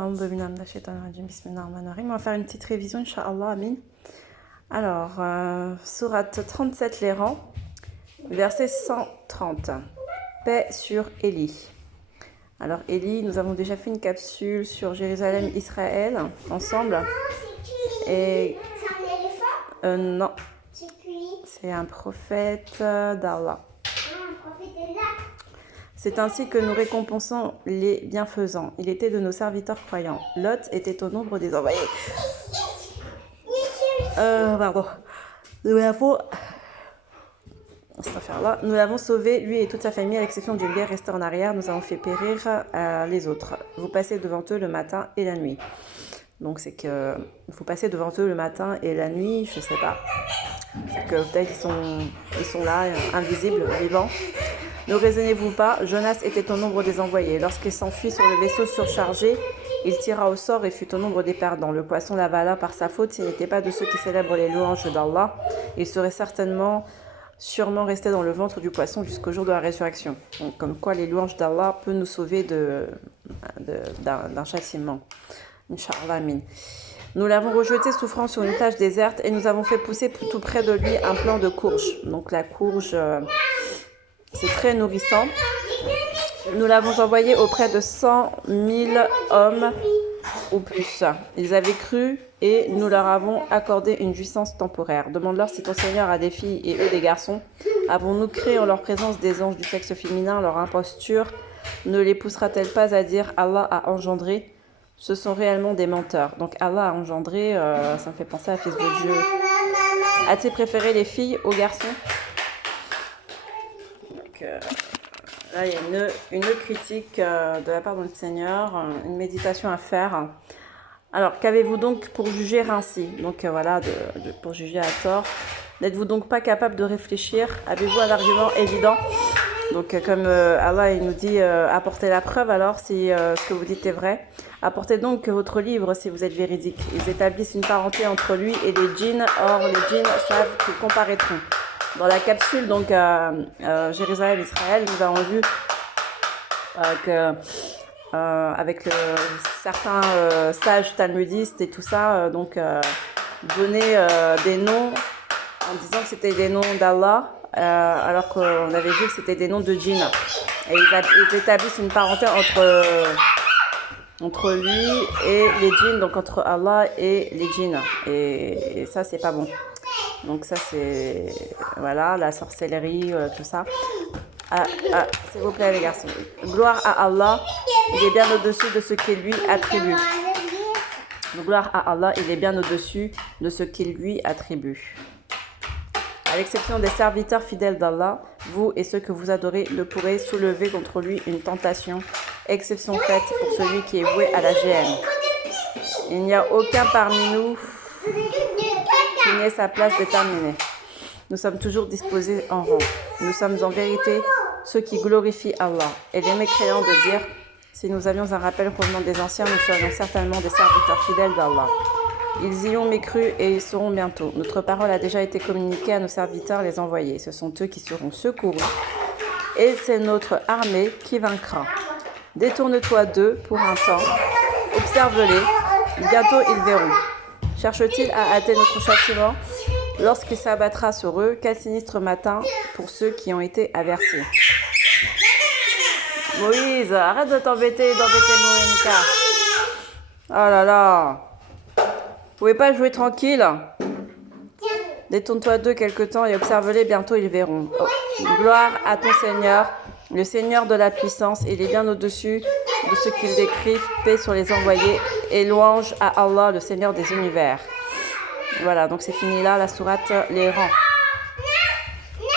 On va faire une petite révision, Inch'Allah, amin. Alors, sourate 37, les rangs, verset 130. Paix sur Élie. Alors, Élie, nous avons déjà fait une capsule sur Jérusalem, Israël, ensemble. Et non, c'est un prophète d'Allah. C'est ainsi que nous récompensons les bienfaisants. Il était de nos serviteurs croyants. Lot était au nombre des envoyés. Nous l'avons sauvé, lui et toute sa famille, à l'exception d'une guerre restée en arrière. Nous avons fait périr les autres. Vous passez devant eux le matin et la nuit. Donc c'est que vous passez devant eux le matin et la nuit, je sais pas. C'est que peut-être ils sont là, invisibles, vivants. Ne raisonnez-vous pas, Jonas était au nombre des envoyés. Lorsqu'il s'enfuit sur le vaisseau surchargé, il tira au sort et fut au nombre des perdants. Le poisson l'avala par sa faute. S'il n'était pas de ceux qui célèbrent les louanges d'Allah, il serait sûrement resté dans le ventre du poisson jusqu'au jour de la résurrection. Donc, comme quoi les louanges d'Allah peuvent nous sauver d'un châtiment. Inch'Allah, amin. Nous l'avons rejeté souffrant sur une plage déserte et nous avons fait pousser tout près de lui un plant de courge. Donc la courge, c'est très nourrissant. Nous l'avons envoyé auprès de 100 000 hommes ou plus. Ils avaient cru et nous leur avons accordé une jouissance temporaire. Demande-leur si ton Seigneur a des filles et eux des garçons. Avons-nous créé en leur présence des anges du sexe féminin? Leur imposture ne les poussera-t-elle pas à dire Allah a engendré? Ce sont réellement des menteurs. Donc Allah a engendré, ça me fait penser à Fils de Dieu. As-tu préféré les filles aux garçons? Donc, là, il y a une critique de la part de notre Seigneur, une méditation à faire. Alors, qu'avez-vous donc pour juger ainsi? Donc voilà, pour juger à tort. N'êtes-vous donc pas capable de réfléchir? Avez-vous un argument évident? Donc comme Allah il nous dit, apportez la preuve alors si ce que vous dites est vrai. Apportez donc votre livre si vous êtes véridique. Ils établissent une parenté entre lui et les djinns. Or, les djinns savent qu'ils comparaîtront. Dans la capsule, donc Jérusalem, Israël, nous avons vu que avec certains sages talmudistes et tout ça, donner des noms en disant que c'était des noms d'Allah, alors qu'on avait vu que c'était des noms de djinns. Et ils établissent une parenté entre lui et les djinns, donc entre Allah et les djinns. Et ça, c'est pas bon. Donc ça, c'est, voilà, la sorcellerie, tout ça. S'il vous plaît, les garçons. Gloire à Allah, il est bien au-dessus de ce qu'il lui attribue. Gloire à Allah, il est bien au-dessus de ce qu'il lui attribue. À l'exception des serviteurs fidèles d'Allah, vous et ceux que vous adorez ne pourrez soulever contre lui une tentation, exception faite pour celui qui est voué à la GN. Il n'y a aucun parmi nous qui n'ait sa place déterminée. Nous sommes toujours disposés en rang. Nous sommes en vérité ceux qui glorifient Allah. Et les mécréants de dire, si nous avions un rappel provenant des anciens, nous serions certainement des serviteurs fidèles d'Allah. Ils y ont mécru et ils seront bientôt. Notre parole a déjà été communiquée à nos serviteurs, les envoyés. Ce sont eux qui seront secourus. Et c'est notre armée qui vaincra. Détourne-toi d'eux pour un temps. Observe-les. Bientôt ils verront. Cherche-t-il à hâter notre châtiment lorsqu'il s'abattra sur eux? Quel sinistre matin pour ceux qui ont été avertis. Moïse, arrête de d'embêter Moïse. Oh là là. Vous pouvez pas jouer tranquille? Détourne-toi d'eux quelque temps et observe-les, bientôt ils verront. Oh. Gloire à ton Seigneur, le Seigneur de la puissance, il est bien au-dessus de ce qu'il décrit, paix sur les envoyés et louange à Allah, le Seigneur des univers. Voilà, donc c'est fini là, la sourate Les rangs.